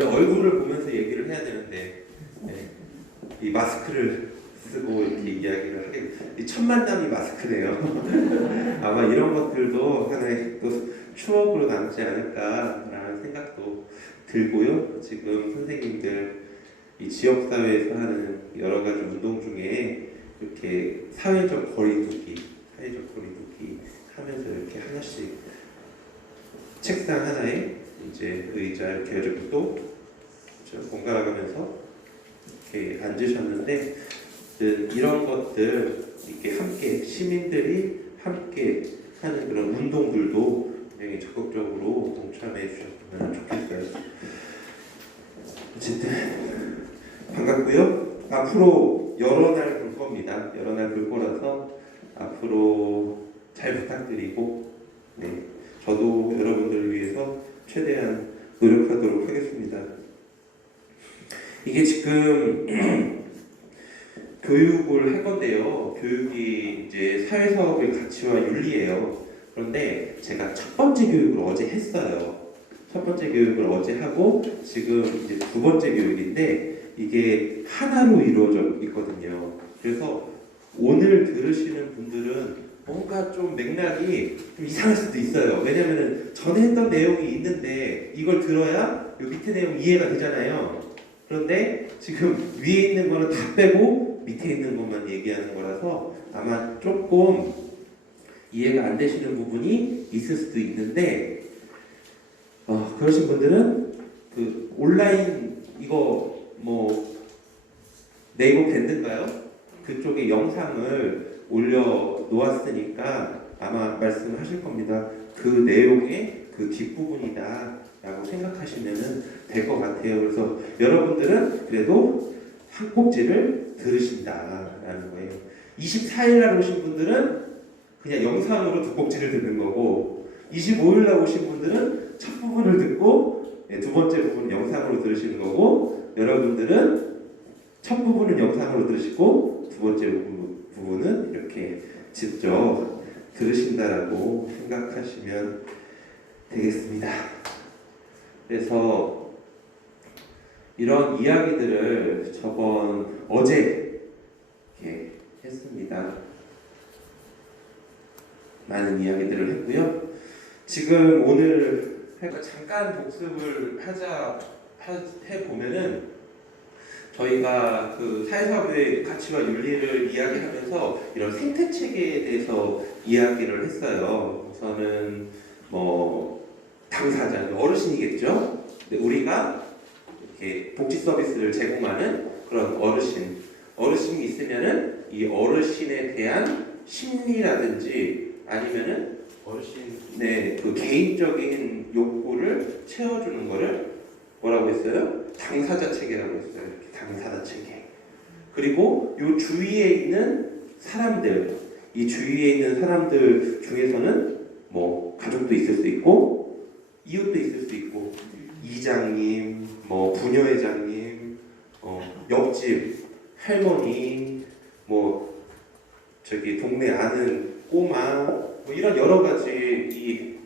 원래 얼굴을 보면서 얘기를 해야 되는데 네, 이 마스크를 쓰고 이렇게 이야기를 하게 이 첫 만남이 마스크네요. 아마 이런 것들도 하나의 또 추억으로 남지 않을까라는 생각도 들고요. 지금 선생님들 이 지역사회에서 하는 여러 가지 운동 중에 이렇게 사회적 거리두기 하면서 이렇게 하나씩 책상 하나에 이제 의자 이렇게 해가지고 또 번갈아 가면서 이렇게 앉으셨는데 이런 것들 이렇게 함께 시민들이 함께 하는 그런 운동들도 굉장히 적극적으로 동참해 주셨으면 좋겠어요. 어쨌든 반갑고요. 앞으로 여러 날 볼 겁니다. 여러 날 볼 거라서 앞으로 잘 부탁드리고 네, 저도 여러분들을 위해서 최대한 노력하도록 하겠습니다. 이게 지금 교육을 할 건데요. 교육이 이제 사회사업의 가치와 윤리예요. 그런데 제가 첫 번째 교육을 어제 했어요. 첫 번째 교육을 어제 하고 지금 이제 두 번째 교육인데 이게 하나로 이루어져 있거든요. 그래서 오늘 들으시는 분들은 뭔가 좀 맥락이 좀 이상할 수도 있어요. 왜냐면은 전에 했던 내용이 있는데 이걸 들어야 이 밑에 내용 이해가 되잖아요. 그런데 지금 위에 있는 거는 다 빼고 밑에 있는 것만 얘기하는 거라서 아마 조금 이해가 안 되시는 부분이 있을 수도 있는데 그러신 분들은 그 온라인 이거 뭐 네이버 밴드인가요? 그쪽에 영상을 올려 놓았으니까 아마 말씀하실 겁니다. 그 내용의 그 뒷부분이다 라고 생각하시면 될 것 같아요. 그래서 여러분들은 그래도 한 꼭지를 들으신다라는 거예요. 24일날 오신 분들은 그냥 영상으로 두 꼭지를 듣는 거고 25일날 오신 분들은 첫 부분을 듣고 두 번째 부분은 영상으로 들으시는 거고 여러분들은 첫 부분은 영상으로 들으시고 두 번째 부분은 이렇게 직접 들으신다라고 생각하시면 되겠습니다. 그래서 이런 이야기들을 어제 이렇게 했습니다. 많은 이야기들을 했고요. 지금 오늘 잠깐 복습을 해보면은 저희가 그 사회사업의 가치와 윤리를 이야기하면서 이런 생태체계에 대해서 이야기를 했어요. 우선은 뭐 당사자, 어르신이겠죠. 근데 우리가 이렇게 복지 서비스를 제공하는 그런 어르신이 있으면은 이 어르신에 대한 심리라든지 아니면은 어르신의 그 개인적인 욕구를 채워주는 거를 뭐라고 했어요? 당사자 체계라고 했어요. 이렇게 당사자 체계. 그리고 이 주위에 있는 사람들, 이 주위에 있는 사람들 중에서는 뭐 가족도 있을 수 있고 이웃도 있을 수 있고 이장님, 뭐 부녀회장님, 옆집 할머니, 뭐 저기 동네 아는 꼬마, 뭐 이런 여러 가지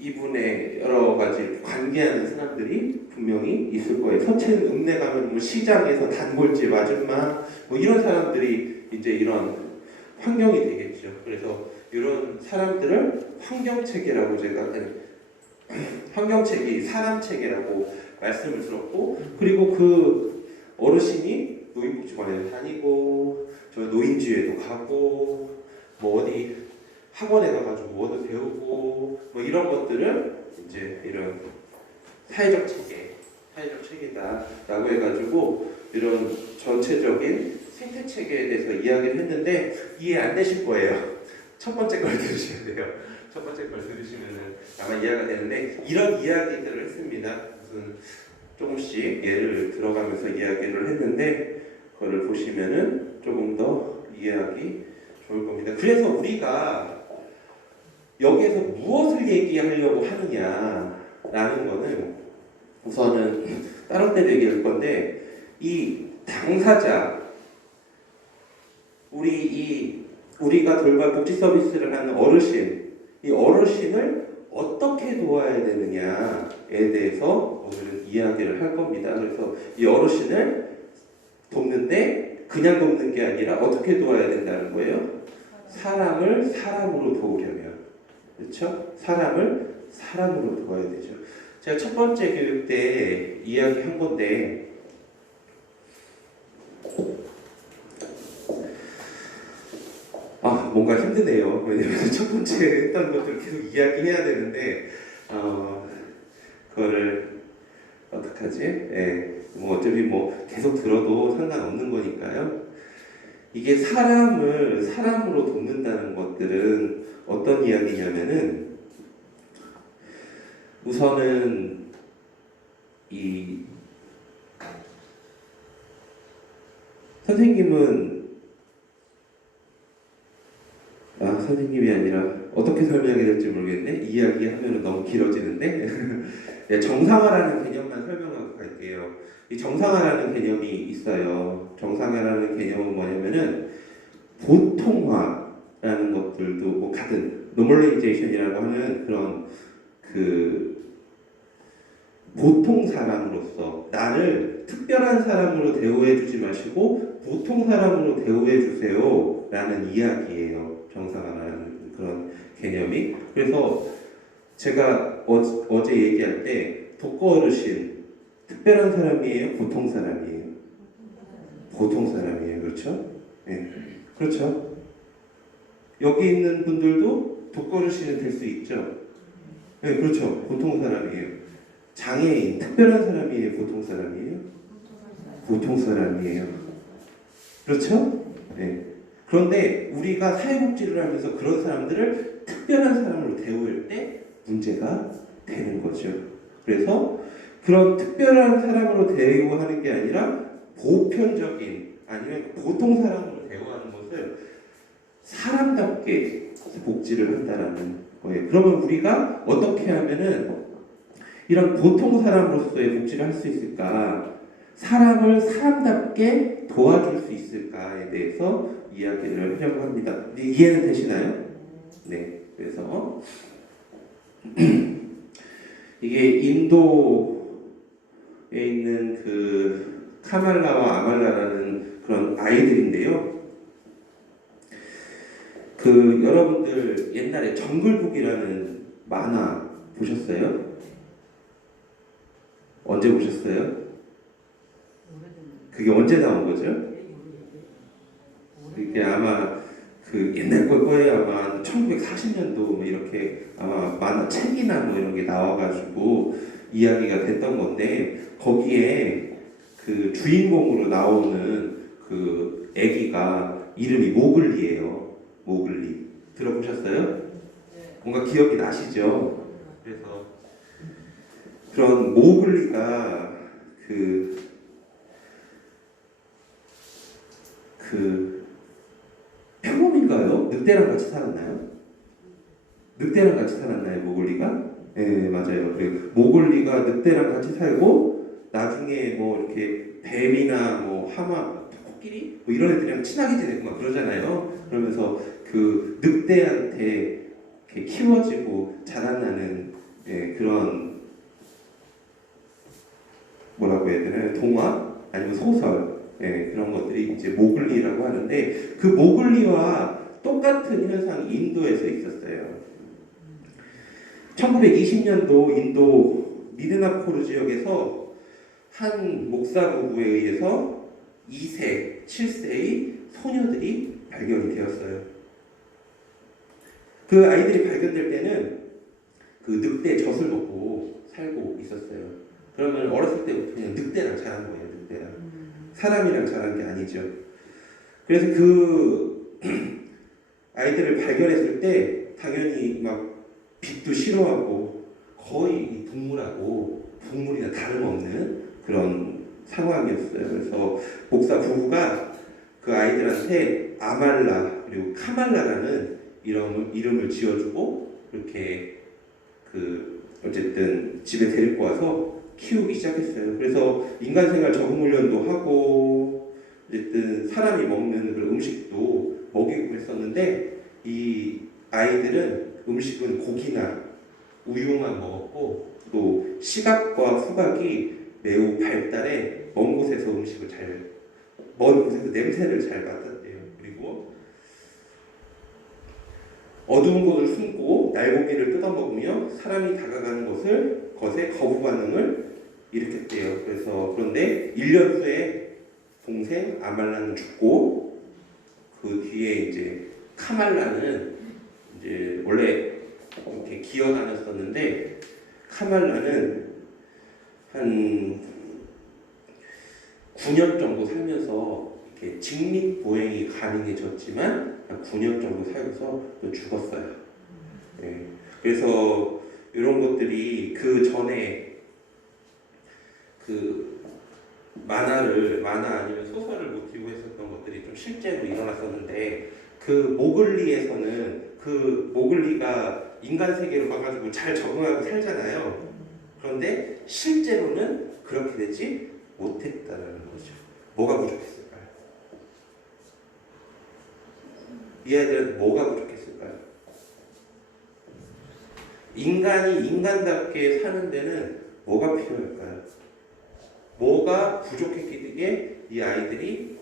이분의 여러 가지 관계하는 사람들이 분명히 있을 거예요. 서천 읍내 가면 뭐 시장에서 단골집 아줌마 뭐 이런 사람들이 이제 이런 환경이 되겠죠. 그래서 이런 사람들을 환경체계라고 제가 환경체계, 사람체계라고 말씀을 들었고 그리고 그 어르신이 노인복지관에 다니고 저 노인지회도 가고 뭐 어디 학원에 가가지고 뭐도 배우고 뭐 이런 것들을 이제 이런 사회적 체계다라고 해가지고 이런 전체적인 생태 체계에 대해서 이야기를 했는데 이해 안 되실 거예요. 첫 번째 걸 들으셔야 돼요. 첫 번째 걸 들으시면은 아마 이해가 되는데 이런 이야기들을 했습니다. 무슨 조금씩 예를 들어가면서 이야기를 했는데 그거를 보시면은 조금 더 이해하기 좋을 겁니다. 그래서 우리가 여기에서 무엇을 얘기하려고 하느냐라는 거는 우선은 다른 때도 얘기할 건데 이 당사자 우리가 돌발 복지 서비스를 하는 어르신 이 어르신을 어떻게 도와야 되느냐에 대해서 오늘은 이야기를 할 겁니다. 그래서 이 어르신을 돕는데 그냥 돕는 게 아니라 어떻게 도와야 된다는 거예요? 사람을 사람으로 도우려면, 그렇죠? 사람을 사람으로 도와야 되죠. 제가 첫 번째 교육 때 이야기한 건데 뭔가 힘드네요. 왜냐면 첫 번째 했던 것들 계속 이야기해야 되는데 그거를 어떡하지? 뭐 어차피 뭐 계속 들어도 상관없는 거니까요. 이게 사람을 사람으로 돕는다는 것들은 어떤 이야기냐면은 우선은 이 선생님은 선생님이 아니라 어떻게 설명해야 될지 모르겠네. 이야기하면 너무 길어지는데 네, 정상화라는 개념만 설명하고 갈게요. 이 정상화라는 개념이 있어요. 정상화라는 개념은 뭐냐면은 보통화라는 것들도 뭐 같은 노멀레이제이션이라고 하는 그런 그 보통 사람으로서 나를 특별한 사람으로 대우해 주지 마시고 보통 사람으로 대우해 주세요 라는 이야기예요. 정상화라는 그런 개념이. 그래서 제가 어제 얘기할 때 독거 어르신 특별한 사람이에요? 보통 사람이에요? 보통 사람이에요. 그렇죠? 네. 그렇죠? 여기 있는 분들도 독거 어르신이 될 수 있죠? 네, 그렇죠. 보통 사람이에요. 장애인, 특별한 사람이에요? 보통 사람이에요? 보통 사람이에요. 그렇죠? 네. 그런데 우리가 사회복지를 하면서 그런 사람들을 특별한 사람으로 대우할 때 문제가 되는 거죠. 그래서 그런 특별한 사람으로 대우하는 게 아니라 보편적인 아니면 보통 사람으로 대우하는 것을 사람답게 복지를 한다라는 거예요. 그러면 우리가 어떻게 하면은 이런 보통 사람으로서의 복지를 할 수 있을까? 사람을 사람답게 도와줄 수 있을까에 대해서 이야기를 하려고 합니다. 이해는 되시나요? 네. 그래서 이게 인도에 있는 그 카말라와 아말라라는 그런 아이들인데요. 그 여러분들 옛날에 정글북이라는 만화 보셨어요? 언제 보셨어요? 그게 언제 나온 거죠? 이게 아마 그 옛날 거예요. 아마 1940년도 뭐 이렇게 아마 만화 책이나 뭐 이런 게 나와가지고 이야기가 됐던 건데 거기에 그 주인공으로 나오는 그 애기가 이름이 모글리예요. 모글리 들어보셨어요? 뭔가 기억이 나시죠? 그래서 그런 모글리가 표범인가요? 늑대랑 같이 살았나요? 늑대랑 같이 살았나요, 모글리가? 네, 맞아요. 그리고 모글리가 늑대랑 같이 살고 나중에 뭐 이렇게 뱀이나 뭐 하마, 코끼리 뭐 이런 애들이랑 친하게 지내고 막 그러잖아요. 그러면서 그 늑대한테 이렇게 키워지고 자라나는 그런 뭐라고 해야 되나요? 동화 아니면 소설 그런 것들이 이제 모글리라고 하는데 그 모글리와 똑같은 현상이 인도에서 있었어요. 1920년도 인도 미드나포르 지역에서 한 목사 부부에 의해서 2세, 7세의 소녀들이 발견이 되었어요. 그 아이들이 발견될 때는 그 늑대 젖을 먹고 살고 있었어요. 그러면 어렸을 때부터 그냥 늑대랑 자란 거예요. 늑대랑. 사람이랑 자란 게 아니죠. 그래서 그 아이들을 발견했을 때 당연히 막 빛도 싫어하고 거의 동물하고 동물이나 다름없는 그런 상황이었어요. 그래서 목사 부부가 그 아이들한테 아말라 그리고 카말라라는 이름을 지어주고 이렇게 그 어쨌든 집에 데리고 와서 키우기 시작했어요. 그래서 인간생활 적응 훈련도 하고 어쨌든 사람이 먹는 그런 음식도 먹이고 했었는데 이 아이들은 음식은 고기나 우유만 먹었고 또 시각과 후각이 매우 발달해 먼 곳에서 먼 곳에서 냄새를 잘 맡았대요. 그리고 어두운 곳을 숨고 날고기를 뜯어먹으며 사람이 다가가는 것에 거부 반응을 일으켰대요. 그런데 1년 후에 동생 아말라는 죽고 그 뒤에 이제 카말라는 이제 원래 이렇게 기어 다녔었는데 카말라는 한 9년 정도 살면서 이렇게 직립보행이 가능해졌지만 한 9년 정도 살면서 또 죽었어요. 네. 그래서 이런 것들이 그 전에 그 만화 아니면 소설을 모티브로 했었던 것들이 좀 실제로 일어났었는데 그 모글리가 인간 세계로 가가지고 잘 적응하고 살잖아요. 그런데 실제로는 그렇게 되지 못했다는 거죠. 뭐가 부족했을까요? 이 아이들은 뭐가 부족했을까요? 인간이 인간답게 사는 데는 뭐가 필요할까요? 뭐가 부족했기에 이 아이들이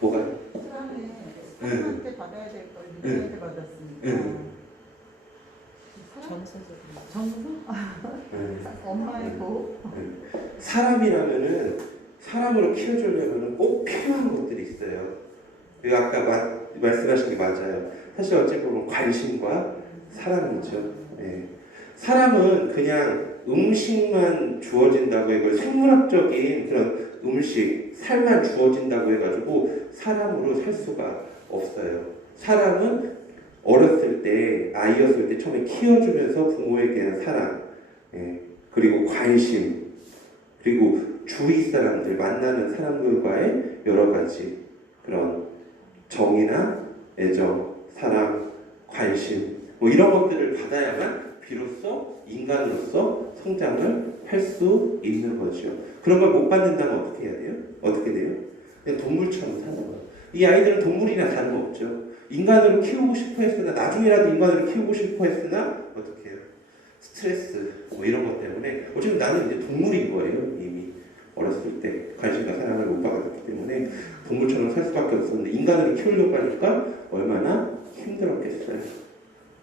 뭐가? 사람한테 받아야 될 걸 누구한테 받았으니까. 정서? 엄마의 복. 사람이라면은 사람으로 키워주려면 꼭 필요한 것들이 있어요. 아까 말씀하신 게 맞아요. 사실 어찌 보면 관심과 사랑이죠. 네. 사람은 그냥 음식만 주어진다고 해서 생물학적인 그런 살만 주어진다고 해가지고 사람으로 살 수가 없어요. 사람은 어렸을 때, 아이였을 때 처음에 키워주면서 부모에 대한 사랑, 그리고 관심, 그리고 주위 사람들, 만나는 사람들과의 여러 가지 그런 정이나 애정, 사랑, 관심, 이런 것들을 받아야만 비로소 인간으로서 성장을 할 수 있는 거죠. 그런 걸 못 받는다면 어떻게 해야 돼요? 어떻게 돼요? 그냥 동물처럼 사는 거예요. 이 아이들은 동물이나 다름없죠. 인간으로 키우고 싶어 했으나, 나중에라도 인간으로 키우고 싶어 했으나 어떻게 해요? 스트레스 이런 것 때문에 어차피 나는 이제 동물인 거예요. 이미 어렸을 때 관심과 사랑을 못 받았기 때문에 동물처럼 살 수밖에 없었는데 인간으로 키우려고 하니까 얼마나 힘들었겠어요.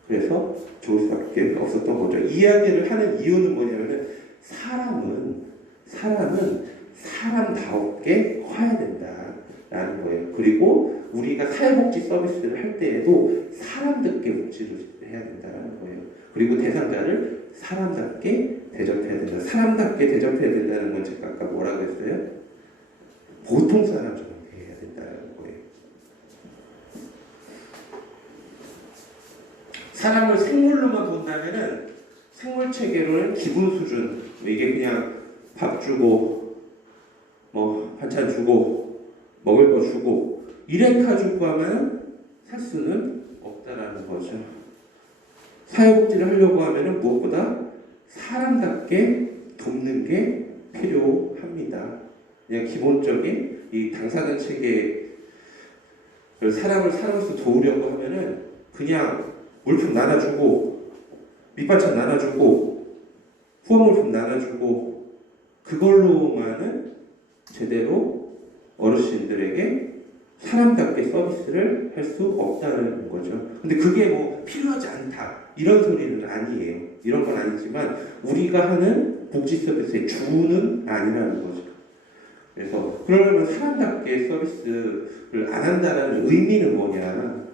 그래서 좋을 수밖에 없었던 거죠. 이야기를 하는 이유는 뭐냐면은 사람은 사람다웠게 커야 된다라는 거예요. 그리고 우리가 사회복지 서비스를 할 때에도 사람답게 복지를 해야 된다는 거예요. 그리고 대상자를 사람답게 대접해야 된다. 사람답게 대접해야 된다는 건 제가 아까 뭐라고 했어요? 보통 사람처럼 해야 된다는 거예요. 사람을 생물로만 본다면은 생물 체계로는 기본 수준, 이게 그냥 밥 주고 반찬 주고 먹을 거 주고 이래 가지고 하면 살 수는 없다라는 거죠. 사회복지를 하려고 하면은 무엇보다 사람답게 돕는 게 필요합니다. 그냥 기본적인 이 당사자 체계를 사람을 사람으로서 도우려고 하면은 그냥 물품 나눠주고 밑반찬 나눠주고 후원물품 나눠주고 그걸로만은 제대로 어르신들에게 사람답게 서비스를 할 수 없다는 거죠. 근데 그게 필요하지 않다 이런 소리는 아니에요. 이런 건 아니지만 우리가 하는 복지 서비스의 주는 아니라는 거죠. 그래서 그러려면 사람답게 서비스를 안 한다는 의미는 뭐냐?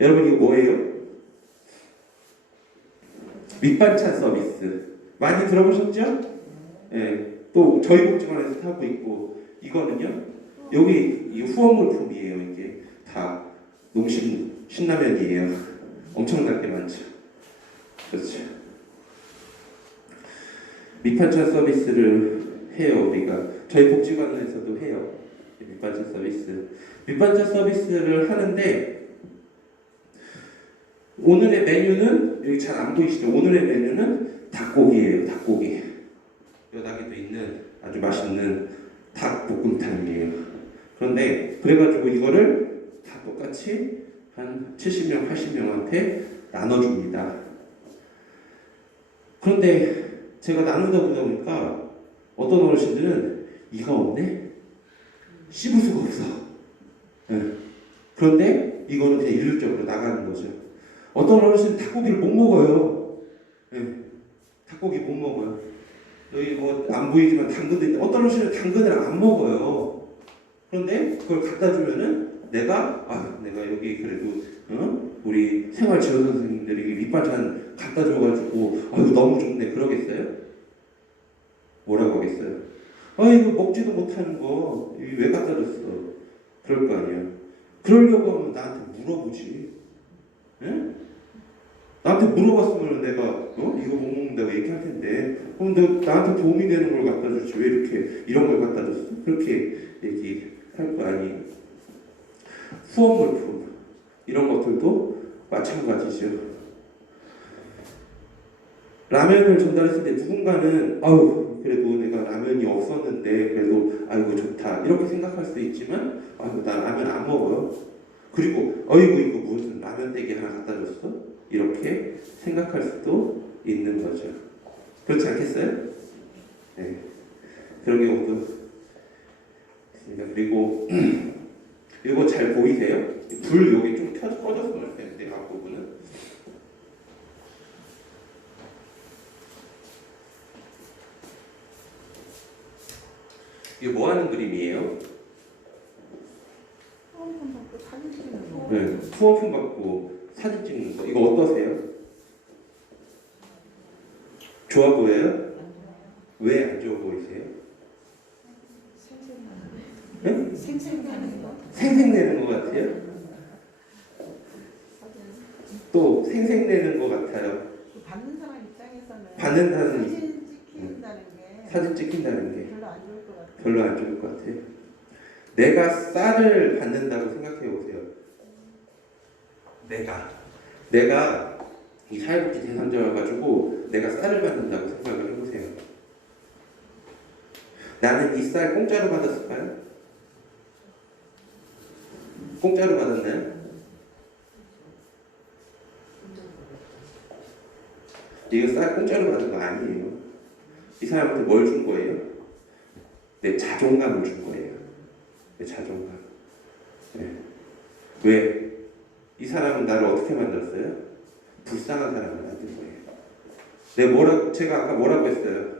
여러분 이거 뭐예요? 밑반찬 서비스 많이 들어보셨죠? 네. 또 저희 복지관에서 하고 있고 이거는요. 여기 이 후원물품이에요. 이게 다 농심 신라면이에요. 엄청나게 많죠. 그렇죠. 밑반찬 서비스를 해요. 우리가 저희 복지관에서도 해요. 밑반찬 서비스. 밑반찬 서비스를 하는데 오늘의 메뉴는 여기 잘 안 보이시죠? 오늘의 메뉴는 닭고기예요. 닭고기. 뼈다귀도 있는 아주 맛있는 닭볶음탕이에요. 그런데 그래가지고 이거를 다 똑같이 한 70명, 80명한테 나눠줍니다. 그런데 제가 나누다 보니까 어떤 어르신들은 이가 없네? 씹을 수가 없어. 예. 그런데 이거는 그냥 일률적으로 나가는 거죠. 어떤 어르신은 닭고기를 못 먹어요. 예. 닭고기 못 먹어요. 여기 뭐 안 보이지만 당근도 있는데 어떤 어르신은 당근을 안 먹어요. 그런데 그걸 갖다 주면은 내가 여기 그래도 우리 생활지원 선생님들이 밑반찬 갖다 줘가지고 이거 너무 좋네 그러겠어요? 뭐라고 하겠어요? 이거 먹지도 못하는 거 왜 갖다 줬어? 그럴 거 아니야. 그러려고 하면 나한테 물어보지. 예? 나한테 물어봤으면 내가 이거 못 먹는다고 얘기할 텐데 그럼 너 나한테 도움이 되는 걸 갖다 주지 왜 이렇게 이런 걸 갖다 줬어? 그렇게 얘기할 거 아니에요. 후원 물품 이런 것들도 마찬가지죠. 라면을 전달했을 때 누군가는 그래도 내가 라면이 없었는데 그래도 이거 좋다 이렇게 생각할 수 있지만 나 라면 안 먹어요. 그리고 이거 무슨 라면 떼기 하나 갖다 줬어? 이렇게 생각할 수도 있는 거죠. 그렇지 않겠어요? 네. 그런 경우도 있습니다. 그리고 이거 잘 보이세요? 불 여기 좀 꺼졌으면 좋겠는데 앞부분은 이게 뭐 하는 그림이에요? 후원금 받고 사진 찍는 거. 네, 후원품 받고 사진 찍는 거 이거 어떠세요? 좋아 보여요? 왜 안 좋아 보이세요? 네? 생생하는 거. 생색내는 것 같아요? 또 생색내는 것 같아요. 받는 사람 입장에서는 받는다는 사진 찍힌다는 게 사진 찍힌다는 게 별로 안 좋을 것 같아요. 별로 안 좋을 것 같아요. 내가 쌀을 받는다고 생각해 보세요. 내가 이 사회복지 대상자여 가지고 내가 쌀을 받는다고 생각을 해보세요. 나는 이 쌀 공짜로 받았을까요? 공짜로 받았나요? 이거 쌀 공짜로 받은 거 아니에요. 이 사람한테 뭘 준 거예요? 내 자존감을 준 거예요. 내 자존감. 네. 왜? 이 사람은 나를 어떻게 만들었어요? 불쌍한 사람을 만든 거예요. 제가 아까 뭐라고 했어요?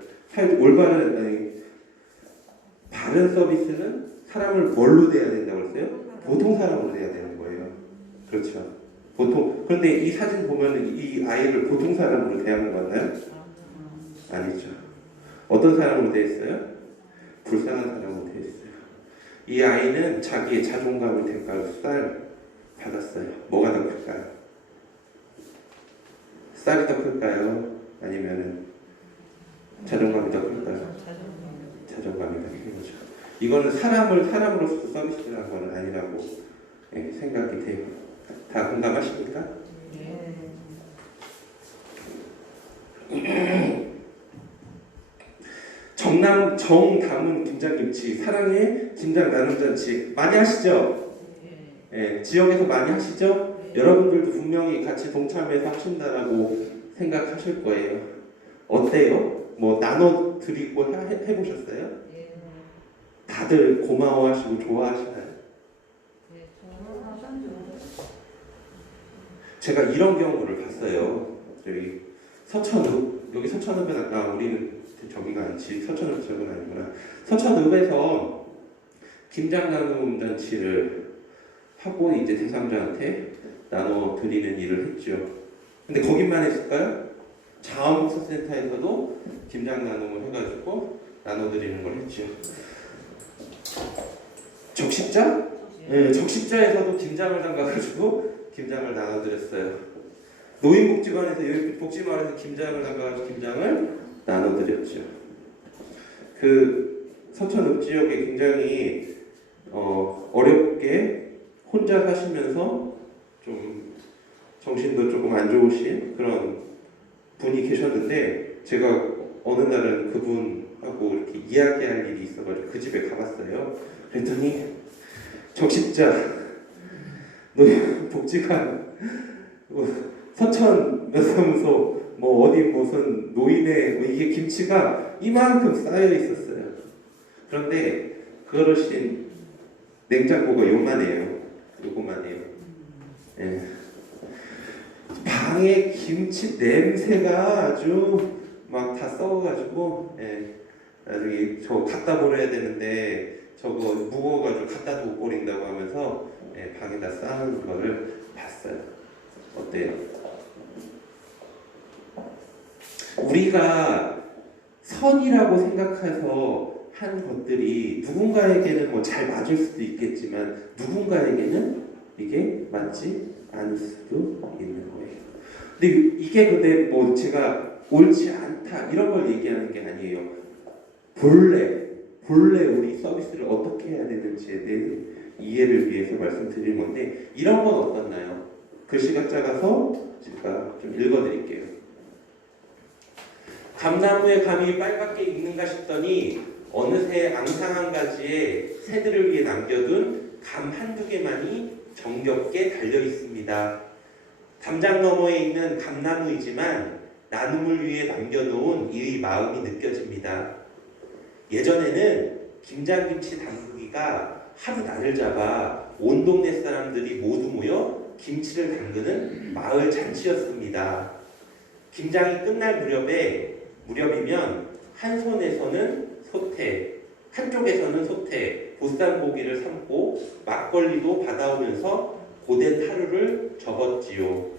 바른 서비스는 사람을 뭘로 대해야 된다고 했어요? 보통 사람으로 대해야 되는 거예요. 그렇죠. 그런데 이 사진 보면 이 아이를 보통 사람으로 대한 거 맞나요? 아니죠. 어떤 사람으로 대했어요? 불쌍한 사람으로 대했어요. 이 아이는 자기의 자존감을 대가로 쌀 받았어요. 뭐가 더 클까요? 쌀이 더 클까요? 아니면 자존감이 더 클까요? 자존감이 더 큰 거죠. 이거는 사람으로서 서비스를 한 건 아니라고 생각이 돼요. 다 공감하십니까? 정담은 김장김치, 사랑의 김장 나눔잔치 많이 하시죠? 지역에서 많이 하시죠? 여러분들도 분명히 같이 동참해서 하신다라고 생각하실 거예요. 어때요? 뭐 나눠드리고 해보셨어요? 다들 고마워하시고 좋아하시나요? 제가 이런 경우를 봤어요. 여기 서천읍은 아까 우리는 저기가 아니지 서천읍 지역은 아니구나. 서천읍에서 김장 나눔 잔치를 하고 이제 대상자한테 나눠 드리는 일을 했죠. 근데 거기만 했을까요? 자원봉사센터에서도 김장 나눔을 해가지고 나눠 드리는 걸 했죠. 적십자? 네, 적십자에서도 김장을 담가가지고 김장을 나눠 드렸어요. 노인복지관에서 여기 복지마을에서 김장을 담가가지고 김장을 나눠 드렸죠. 그 서천읍 지역에 굉장히 어렵게 혼자 사시면서 좀 정신도 조금 안 좋으신 그런 분이 계셨는데 제가 어느 날은 그분하고 이렇게 이야기할 일이 있어가지고 그 집에 가봤어요. 그랬더니 적십자, 복지관, 서천 면사무소, 뭐 어디 무슨 노인회, 뭐 이게 김치가 이만큼 쌓여 있었어요. 그런데 그 어르신 냉장고가 요만해요. 요거만해요. 예. 방에 김치 냄새가 아주 막 다 썩어가지고, 예. 나중에 저 갖다 버려야 되는데 저거 무거워가지고 갖다 두고 버린다고 하면서 예, 방에다 싸는 거를 봤어요. 어때요? 우리가 선이라고 생각해서 한 것들이 누군가에게는 뭐 잘 맞을 수도 있겠지만 누군가에게는 이게 맞지 않을 수도 있는 거예요. 근데 뭐 제가 옳지 않다 이런 걸 얘기하는 게 아니에요. 본래 우리 서비스를 어떻게 해야 되는지에 대해 이해를 위해서 말씀드리는 건데 이런 건 어떻나요? 글씨가 작아서 제가 좀 읽어드릴게요. 감나무의 감이 빨갛게 익는가 싶더니 어느새 앙상한 가지에 새들을 위해 남겨둔 감 한두 개만이 정겹게 달려 있습니다. 담장 너머에 있는 감나무이지만 나눔을 위해 남겨놓은 이 마음이 느껴집니다. 예전에는 김장김치 담그기가 하루 날을 잡아 온 동네 사람들이 모두 모여 김치를 담그는 마을 잔치였습니다. 김장이 끝날 무렵이면 한 손에서는 소태, 한쪽에서는 소태, 보쌈고기를 삶고 막걸리도 받아오면서 고된 하루를 접었지요.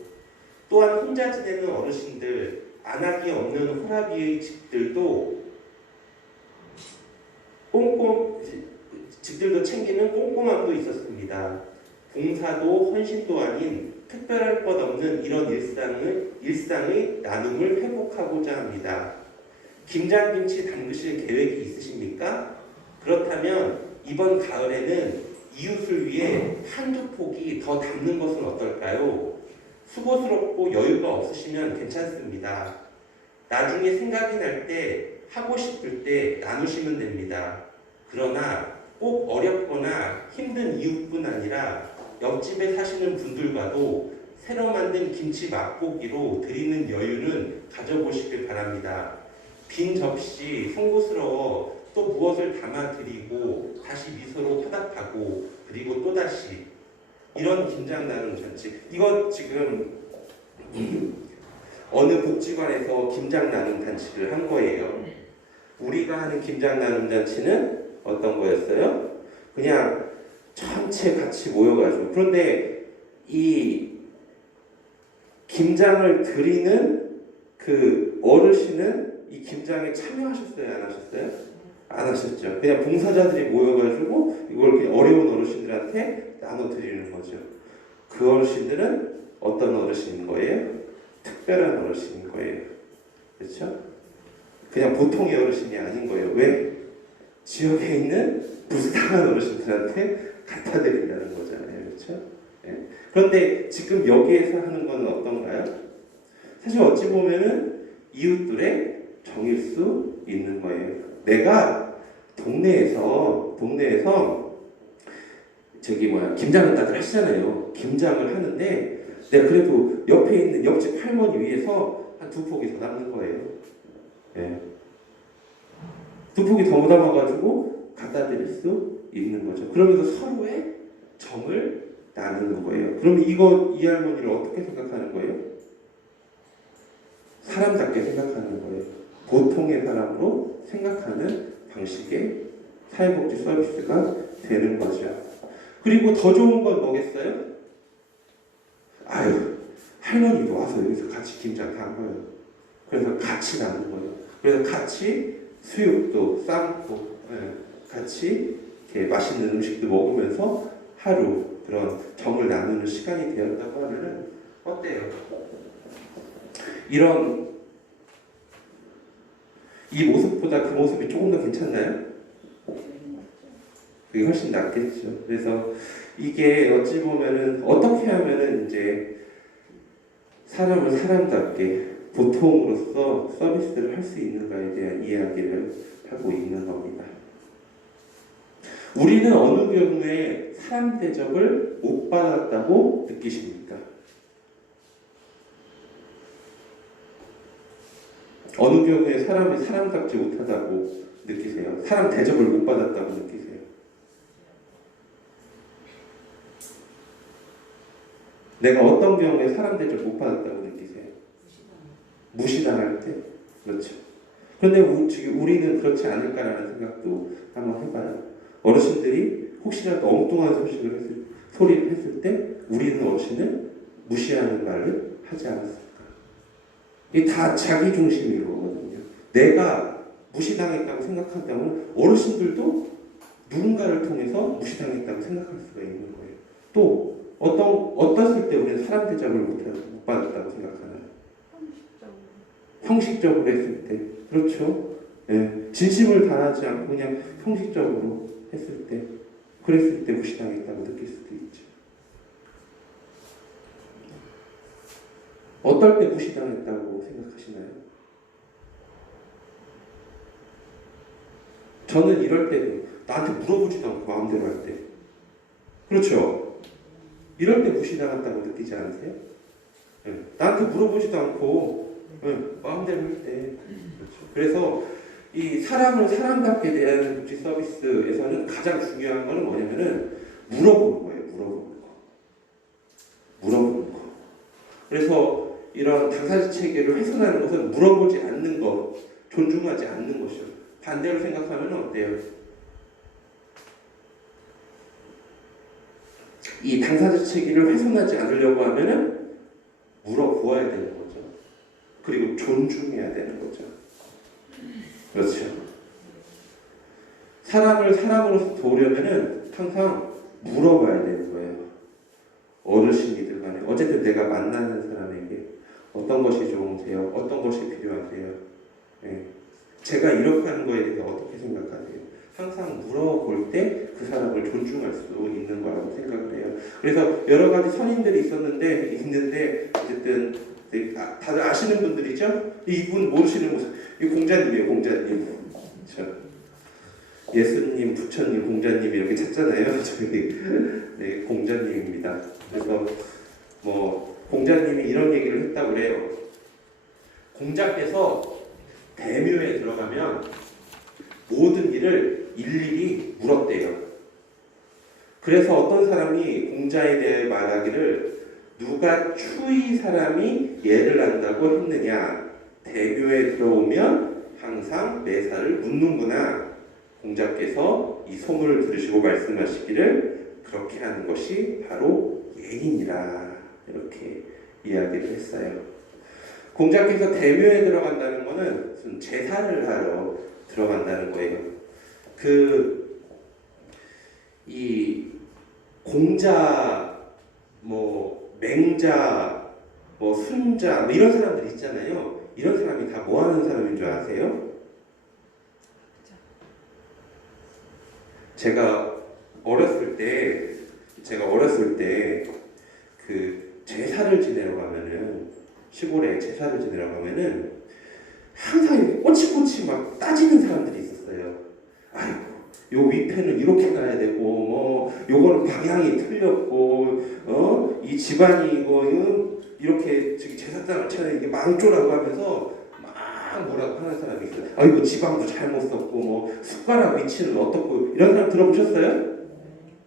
또한 혼자 지내는 어르신들, 안악이 없는 호라비의 집들도 챙기는 꼼꼼함도 있었습니다. 봉사도 헌신도 아닌 특별할 것 없는 이런 일상의 나눔을 회복하고자 합니다. 김장김치 담그실 계획이 있으십니까? 그렇다면 이번 가을에는 이웃을 위해 한두 포기 더 담는 것은 어떨까요? 수고스럽고 여유가 없으시면 괜찮습니다. 나중에 생각이 날 때, 하고 싶을 때 나누시면 됩니다. 그러나 꼭 어렵거나 힘든 이웃뿐 아니라 옆집에 사시는 분들과도 새로 만든 김치 맛보기로 드리는 여유는 가져보시길 바랍니다. 빈 접시 송구스러워 또 무엇을 담아드리고 다시 미소로 화답하고 그리고 또다시 이런 김장 나눔 잔치. 이거 지금 어느 복지관에서 김장 나눔 잔치를 한 거예요. 우리가 하는 김장 나눔 잔치는 어떤 거였어요? 그냥 전체 같이 모여가지고. 그런데 이 김장을 드리는 그 어르신은 이 김장에 참여하셨어요? 안 하셨어요? 안 하셨죠. 그냥 봉사자들이 모여가지고 이걸 그냥 어려운 어르신들한테 나눠드리는 거죠. 그 어르신들은 어떤 어르신인 거예요? 특별한 어르신인 거예요. 그렇죠? 그냥 보통의 어르신이 아닌 거예요. 왜? 지역에 있는 불쌍한 어르신들한테 갖다 드린다는 거잖아요. 그렇죠? 네. 그런데 지금 여기에서 하는 건 어떤가요? 사실 어찌 보면은 이웃들의 정일 수 있는 거예요. 내가 동네에서 김장을 다들 하시잖아요. 김장을 하는데 내가 그래도 옆에 있는 옆집 할머니 위해서 한 두 포기 더 담는 거예요. 네. 두 포기 더 담아가지고 갖다 드릴 수 있는 거죠. 그러면서 서로의 정을 나누는 거예요. 그럼 이 할머니를 어떻게 생각하는 거예요? 사람답게 생각하는 거예요. 보통의 사람으로 생각하는 방식의 사회복지 서비스가 되는 거죠. 그리고 더 좋은 건 뭐겠어요? 아유, 할머니도 와서 여기서 같이 김장 담궈요. 그래서 같이 나누는 거예요. 그래서 같이 수육도 삶고, 같이 이렇게 맛있는 음식도 먹으면서 하루 그런 정을 나누는 시간이 되었다고 하면은 어때요? 이 모습보다 그 모습이 조금 더 괜찮나요? 그게 훨씬 낫겠죠. 그래서 이게 어찌 보면은 어떻게 하면은 이제 사람을 사람답게 보통으로서 서비스를 할 수 있는가에 대한 이야기를 하고 있는 겁니다. 우리는 어느 경우에 사람 대접을 못 받았다고 느끼십니까? 어느 경우에 사람이 사람답지 못하다고 느끼세요? 사람 대접을 못 받았다고 느끼세요? 내가 어떤 경우에 사람 대접 못 받았다고 느끼세요? 무시당할 때? 그렇죠. 그런데 지금 우리는 그렇지 않을까라는 생각도 한번 해봐요. 어르신들이 혹시라도 엉뚱한 소리를 했을 때 우리는 어르신을 무시하는 말을 하지 않았을까? 이게 다 자기 중심인 거거든요. 내가 무시당했다고 생각한다면 어르신들도 누군가를 통해서 무시당했다고 생각할 수가 있는 거예요. 또 어떻을 때 우리는 사람 대접을 못 받았다고 생각하나요? 형식적으로 했을 때, 그렇죠. 예, 진심을 다하지 않고 그냥 형식적으로 했을 때, 그랬을 때 무시당했다고 느낄 수도 있죠. 어떨 때 무시당했다고 생각하시나요? 저는 이럴 때는 나한테 물어보지도 않고 마음대로 할 때, 그렇죠. 이럴 때 무시당했다고 느끼지 않으세요? 예, 나한테 물어보지도 않고 마음대로 할 때. 그렇죠. 그래서 이 사람을 사람답게 대하는 복지 서비스에서는 가장 중요한 거는 뭐냐면은 물어보는 거예요. 물어보는 거. 그래서 이런 당사자 체계를 훼손하는 것은 물어보지 않는 것, 존중하지 않는 것이죠. 반대로 생각하면 어때요? 이 당사자 체계를 훼손하지 않으려고 하면은 물어보아야 되는 거죠. 그리고 존중해야 되는 거죠. 그렇죠. 사람을 사람으로서 도우려면은 항상 물어봐야 되는 거예요. 어르신이들 간에 어쨌든 내가 만나는 사람에게 어떤 것이 좋으세요? 어떤 것이 필요하세요? 예. 제가 이렇게 하는 거에 대해서 어떻게 생각하세요? 항상 물어볼 때 그 사람을 존중할 수 있는 거라고 생각을 해요. 그래서 여러 가지 선임들이 있는데 어쨌든 다들 아시는 분들이죠? 이분 모르시는 모습, 이 공자님이에요, 공자님. 그렇죠? 예수님, 부처님, 공자님 이렇게 찾잖아요. 저희 네, 공자님입니다. 그래서 공자님이 이런 얘기를 했다고 그래요. 공자께서 대묘에 들어가면 모든 일을 일일이 물었대요. 그래서 어떤 사람이 공자에 대해 말하기를 누가 추위 사람이 예를 안다고 했느냐, 대묘에 들어오면 항상 매사를 묻는구나. 공자께서 이 소문을 들으시고 말씀하시기를 그렇게 하는 것이 바로 예인이라 이렇게 이야기를 했어요. 공자께서 대묘에 들어간다는 것은 무슨 제사를 하러 들어간다는 거예요. 이 공자, 맹자, 순자 이런 사람들 있잖아요. 이런 사람이 다 뭐 하는 사람인 줄 아세요? 제가 어렸을 때 그 제사를 지내러 가면은 시골에 제사를 지내러 가면은 항상 이렇게 꼬치꼬치 막 따지는 사람들이 있었어요. 아이고, 요 위패는 이렇게 가야 되고, 요거는 방향이 틀렸고, 이 집안이 이렇게 제사장을 차려 이게 망조라고 하면서 막 뭐라고 하는 사람이 있어요. 이거 지방도 잘못 썼고, 숟가락 위치는 어떻고, 이런 사람 들어보셨어요?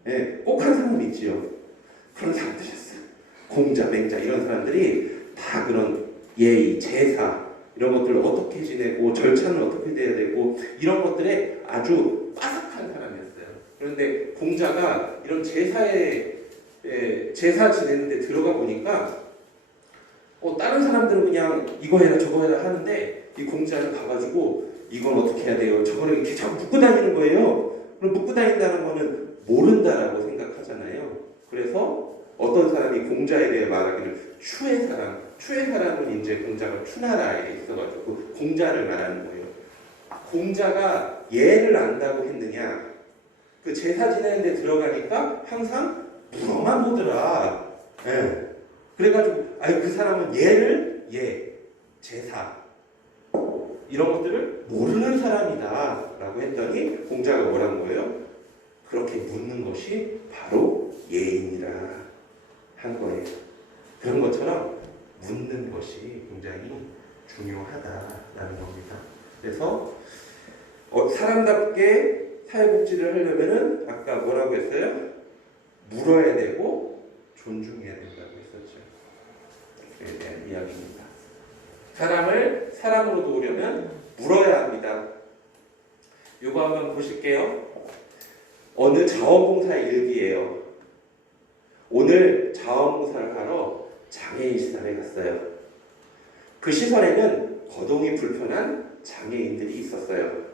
네, 꼭 한 사람 있지요. 그런 사람들이 있어요. 공자, 맹자 이런 사람들이 다 그런 예의, 제사 이런 것들을 어떻게 지내고 절차는 어떻게 돼야 되고 이런 것들에 아주 빠삭한 사람이었어요. 그런데 공자가 이런 제사 지내는데 들어가 보니까 다른 사람들은 그냥 이거 해라 저거 해라 하는데 이 공자는 가가지고 이건 어떻게 해야 돼요? 저거를 이렇게 자꾸 묻고 다니는 거예요. 그럼 묻고 다닌다는 거는 모른다라고 생각하잖아요. 그래서 어떤 사람이 공자에 대해 말하기를 추의 사람은 이제 공자가 추나라에 있어가지고 공자를 말하는 거예요. 공자가 예를 안다고 했느냐? 그 제사 지내는데 들어가니까 항상 물어만 보더라. 예. 그래가지고 그 사람은 제사 이런 것들을 모르는 사람이다라고 했더니 공자가 뭐라는 거예요? 그렇게 묻는 것이 바로 예인이라 한 거예요. 그런 것처럼 묻는 것이 굉장히 중요하다라는 겁니다. 그래서 사람답게 사회복지를 하려면은 아까 뭐라고 했어요? 물어야 되고 존중해야 된다고 했었죠. 그에 대한 이야기입니다. 사람을 사람으로 도우려면 물어야 합니다. 이거 한번 보실게요. 어느 자원봉사의 일기예요. 오늘 자원봉사를 하러 장애인 시설에 갔어요. 그 시설에는 거동이 불편한 장애인들이 있었어요.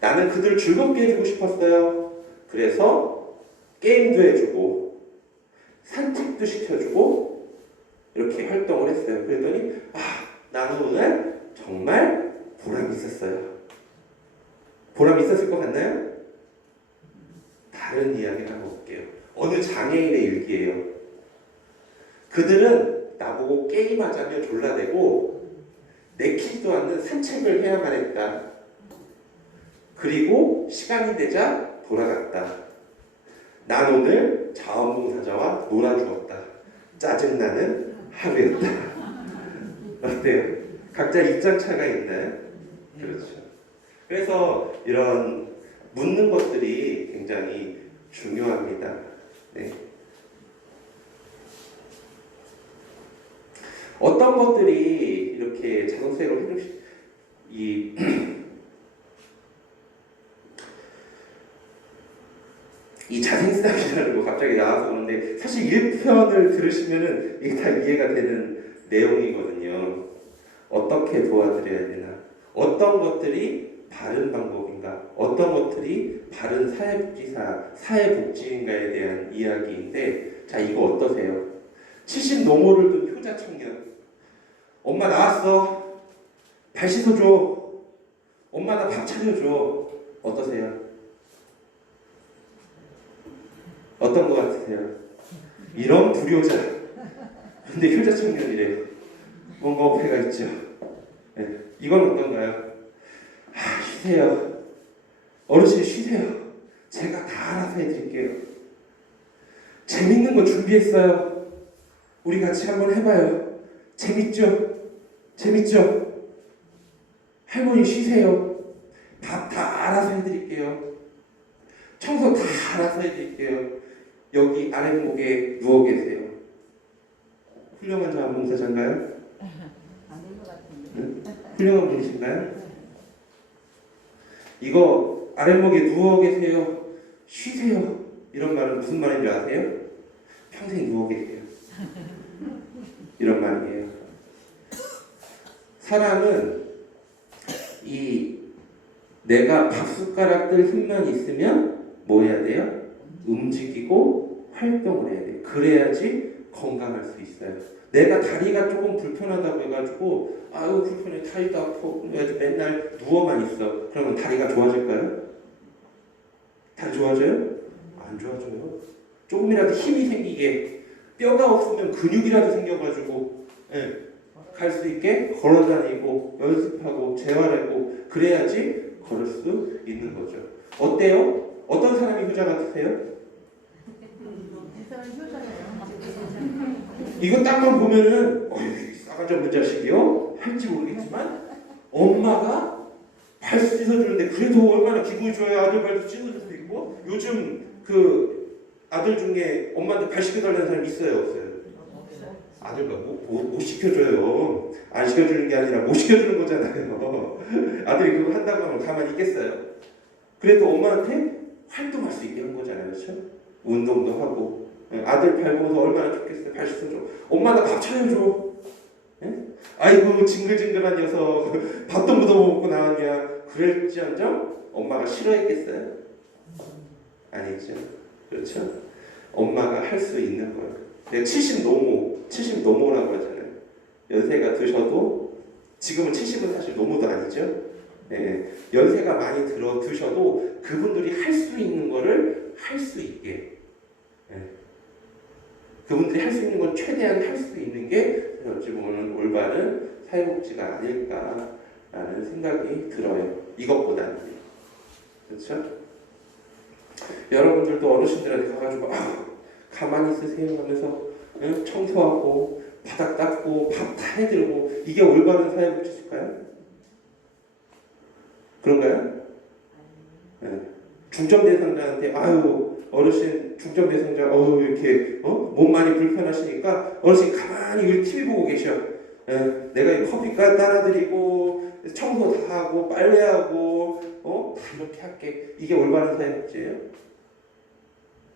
나는 그들 즐겁게 해주고 싶었어요. 그래서 게임도 해주고 산책도 시켜주고 이렇게 활동을 했어요. 그랬더니 나는 오늘 정말 보람이 있었어요. 보람이 있었을 것 같나요? 다른 이야기를 한번 볼게요. 어느 장애인의 일기예요. 그들은 나보고 게임하자며 졸라대고 내키지도 않는 산책을 해야만 했다. 그리고 시간이 되자 돌아갔다. 난 오늘 자원봉사자와 놀아주었다. 짜증나는 하루였다. 어때요? 각자 입장차가 있나요? 그렇죠. 그래서 이런 묻는 것들이 굉장히 중요합니다. 네. 어떤 것들이 이렇게 자동세로 이 자생시장이라는 거 갑자기 나와서 그런데 사실 1편을 들으시면은 이게 다 이해가 되는 내용이거든요. 어떻게 도와드려야 되나? 어떤 것들이 바른 방법인가? 어떤 것들이 바른 사회복지인가에 대한 이야기인데, 자, 이거 어떠세요? 70 노모를 둔 효자 청년. 엄마 나왔어. 발 씻어줘. 엄마 나 밥 차려줘. 어떠세요? 어떤 것 같으세요? 이런 불효자. 근데 효자 청년이래요. 뭔가 어폐가 있죠. 네. 이건 어떤가요? 쉬세요. 어르신 쉬세요. 제가 다 알아서 해드릴게요. 재밌는 거 준비했어요. 우리 같이 한번 해봐요. 재밌죠? 재밌죠? 할머니 쉬세요. 밥 다 알아서 해드릴게요. 청소 다 알아서 해드릴게요. 여기 아랫목에 누워 계세요. 훌륭한 자원봉사자인가요? 아닌 것 같은데. 응? 훌륭한 분이신가요? 이거 아랫목에 누워 계세요. 쉬세요. 이런 말은 무슨 말인 줄 아세요? 평생 누워 계세요. 이런 말이에요. 사람은 내가 밥숟가락들 힘만 있으면 뭐 해야 돼요? 움직이고 활동을 해야 돼요. 그래야지 건강할 수 있어요. 내가 다리가 조금 불편하다고 해가지고 아유 불편해 다리도 아프고 그래가지고 맨날 누워만 있어. 그러면 다리가 좋아질까요? 다리 좋아져요? 안 좋아져요. 조금이라도 힘이 생기게 뼈가 없으면 근육이라도 생겨가지고 갈 수 있게 걸어다니고 연습하고 재활하고 그래야지 걸을 수 있는 거죠. 어때요? 어떤 사람이 효자 같으세요? 이거 딱만 보면은 싸가지 없는 자식이요? 할지 모르겠지만 엄마가 발 씻어주는데 그래도 얼마나 기분이 좋아요. 아들 발도 씻어줄 수 있고. 요즘 그 아들 중에 엄마한테 발 씻겨달라는 사람 있어요? 없어요? 아들과 못 시켜줘요. 안 시켜주는 게 아니라 못 시켜주는 거잖아요. 아들이 그거 한다고 하면 가만히 있겠어요? 그래도 엄마한테 활동할 수 있게 한 거잖아요. 그렇죠? 운동도 하고. 아들 발 보면서 얼마나 좋겠어요. 발 씻어줘. 엄마 나 밥 차려줘. 아이고 징글징글한 녀석 밥도 묻어먹고 나왔냐. 그랬지언정 엄마가 싫어했겠어요? 아니죠. 그렇죠? 엄마가 할 수 있는 거예요. 70 노모라고 하잖아요. 연세가 드셔도 지금은 70은 사실 노모도 아니죠. 네, 연세가 많이 드셔도 그분들이 할 수 있는 거를 할 수 있게 그분들이 할 수 있는 건 최대한 할 수 있는 게 어찌 보면 올바른 사회복지가 아닐까라는 생각이 들어요. 이것보다는. 그렇죠? 여러분들도 어르신들한테 가가지고 가만히 있으세요 하면서 응? 청소하고 바닥 닦고 밥 다 해드리고 이게 올바른 사회복지일까요? 그런가요? 네. 중점 대상자한테 어르신 중점 대상자 이렇게 몸 많이 불편하시니까 어르신 가만히 여기 TV 보고 계셔. 내가 이 커피 따라 드리고 청소 다 하고 빨래하고 다 이렇게 할게. 이게 올바른 사회복지예요?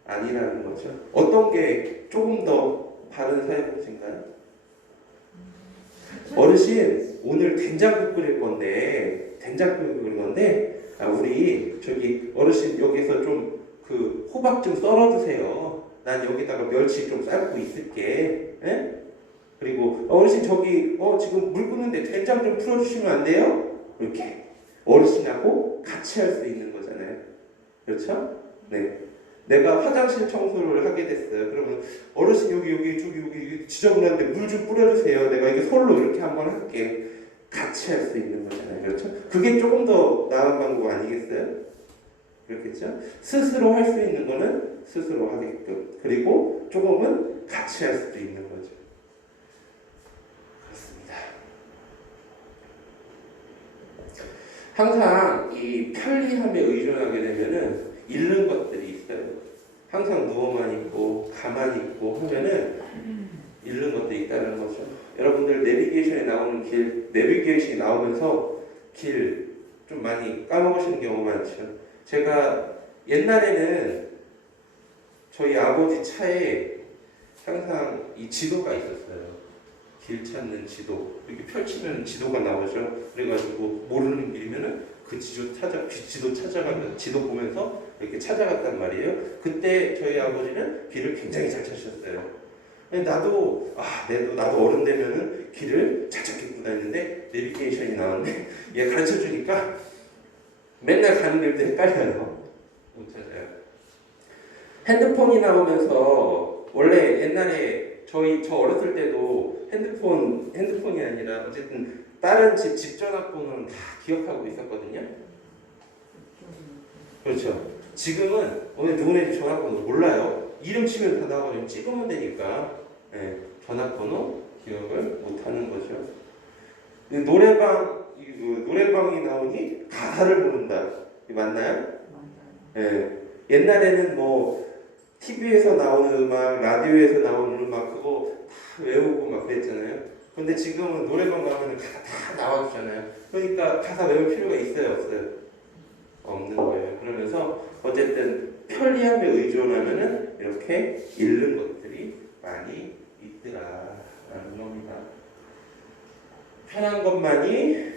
아니라는 거죠. 어떤 게 조금 더 바른 사회복지인가요? 어르신 오늘 된장국 끓일 건데 우리 저기 어르신 여기서 좀 그 호박 좀 썰어주세요. 난 여기다가 멸치 좀 삶고 있을게. 에? 그리고 어르신 저기 지금 물 끓는데 된장 좀 풀어주시면 안 돼요? 이렇게 어르신하고 같이 할 수 있는 거잖아요. 그렇죠? 네. 내가 화장실 청소를 하게 됐어요. 그러면 어르신 여기 지저분한데 물 좀 뿌려주세요. 내가 이게 솔로 이렇게 한번 할게. 같이 할 수 있는 거잖아요. 그렇죠? 그게 조금 더 나은 방법 아니겠어요? 그렇겠죠? 스스로 할 수 있는 거는 스스로 하게끔, 그리고 조금은 같이 할 수도 있는 거죠. 그렇습니다. 항상 이 편리함에 의존하게 되면은 잃는 것들이 있어요. 항상 누워만 있고 가만히 있고 하면은 잃는 것들이 있다는 거죠. 여러분들 내비게이션에 나오면서 길 좀 많이 까먹으시는 경우 많죠. 제가 옛날에는 저희 아버지 차에 항상 이 지도가 있었어요. 길 찾는 지도. 이렇게 펼치면 지도가 나오죠. 그래가지고 모르는 길이면은 그 지도 찾아가면서 지도 보면서 이렇게 찾아갔단 말이에요. 그때 저희 아버지는 길을 굉장히 잘 찾으셨어요. 나도 어른 되면은 길을 잘 찾겠구나 했는데 내비게이션이 나왔는데 얘 가르쳐 주니까 맨날 가는 길도 헷갈려요. 못 찾아요. 핸드폰이 나오면서 원래 옛날에 저 어렸을 때도 핸드폰이 아니라 어쨌든 다른 집 전화번호는 다 기억하고 있었거든요. 그렇죠. 지금은 오늘 누구네 집 전화번호 몰라요. 이름 치면 다 나오거든요. 찍으면 되니까. 네, 전화번호 기억을 못하는 거죠. 노래방이 나오니 가사를 모른다. 맞나요? 네. 옛날에는 TV에서 나오는 음악, 라디오에서 나오는 음악 그거 다 외우고 막 그랬잖아요. 근데 지금은 노래방 가면 가사 다 나와주잖아요. 그러니까 가사 외울 필요가 있어요, 없어요? 없는 거예요. 그러면서 어쨌든 편리함에 의존하면은 이렇게 잃는 것들이 많이 있더라라는 겁니다. 편한 것만이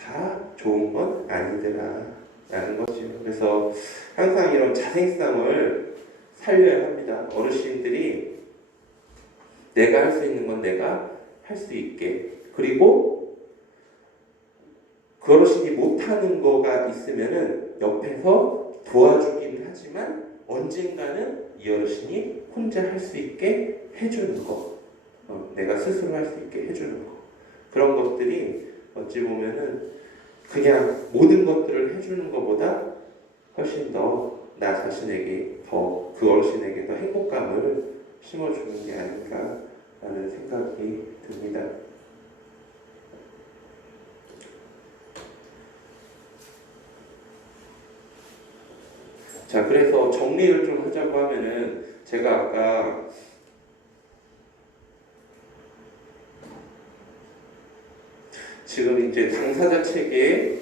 다 좋은 건 아니더라라는 거죠. 그래서 항상 이런 자생성을 살려야 합니다. 어르신들이 내가 할 수 있는 건 내가 할 수 있게, 그리고 그 어르신이 못하는 거가 있으면은 옆에서 도와주긴 하지만 언젠가는 이 어르신이 혼자 할 수 있게 해주는 거, 내가 스스로 할 수 있게 해주는 거, 그런 것들이 어찌 보면은 그냥 모든 것들을 해주는 것보다 훨씬 더 나 자신에게 그 어르신에게 더 행복감을 심어주는 게 아닌가라는 생각이 듭니다. 자, 그래서 정리를 좀 하자고 하면은 제가 아까 지금 이제 당사자 체계의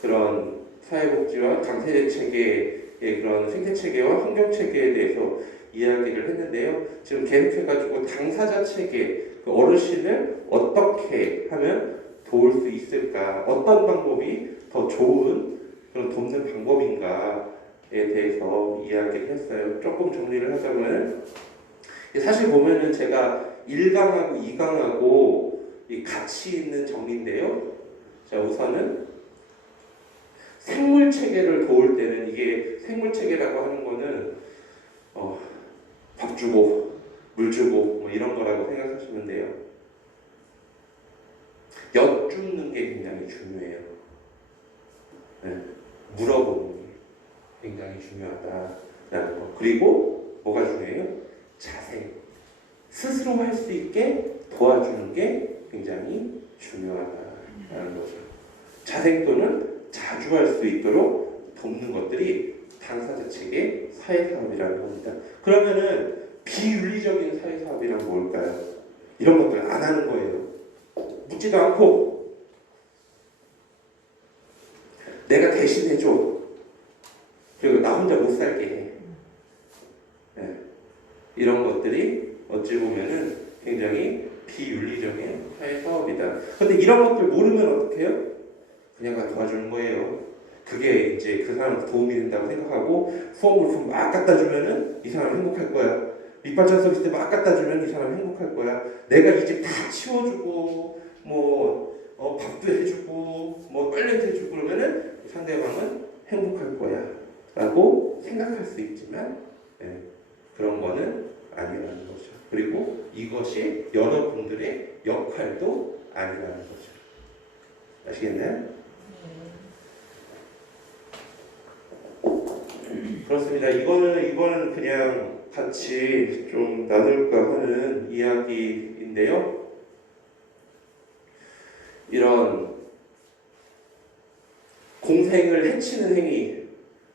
그런 사회복지와 당사자 체계의 그런 생태 체계와 환경 체계에 대해서 이야기를 했는데요. 지금 계속해가지고 당사자 체계, 그 어르신을 어떻게 하면 도울 수 있을까, 어떤 방법이 더 좋은 그런 돕는 방법인가에 대해서 이야기를 했어요. 조금 정리를 하자면 사실 보면은 제가 1강하고 2강하고 같이 있는 정리인데요. 자, 우선은 생물 체계를 도울 때는, 이게 생물 체계라고 하는 거는 밥 주고 물 주고 이런 거라고 생각하시면 돼요. 여쭙는 게 굉장히 중요해요. 네. 물어보는 게 굉장히 굉장히 중요하다라는 거. 그리고 뭐가 중요해요? 자세. 스스로 할 수 있게 도와주는 게 굉장히 중요하다라는 거죠. 자생도는 자주 할 수 있도록 돕는 것들이 당사자 측의 사회사업이라는 겁니다. 그러면은 비윤리적인 사회사업이란 뭘까요? 이런 것들 안 하는 거예요. 묻지도 않고 내가 대신해줘. 그리고 나 혼자 못 살게 해. 네. 이런 것들이 어찌 보면은 굉장히 비윤리적인 사회사업이다. 근데 이런 것들 모르면 어떡해요? 그냥 가 도와주는 거예요. 그게 이제 그 사람한테 도움이 된다고 생각하고 후원물품 막 갖다 주면은 이 사람 행복할 거야. 밑반찬 서비스 때 막 갖다 주면 이 사람 행복할 거야. 내가 이 집 다 치워주고 밥도 해주고 빨래도 해주고 그러면은 상대방은 행복할 거야 라고 생각할 수 있지만 그런 거는 아니라는 거죠. 그리고 이것이 여러분들의 역할도 아니라는 거죠. 아시겠나요? 그렇습니다. 이거는 그냥 같이 좀 나눌까 하는 이야기인데요. 이런 공생을 해치는 행위,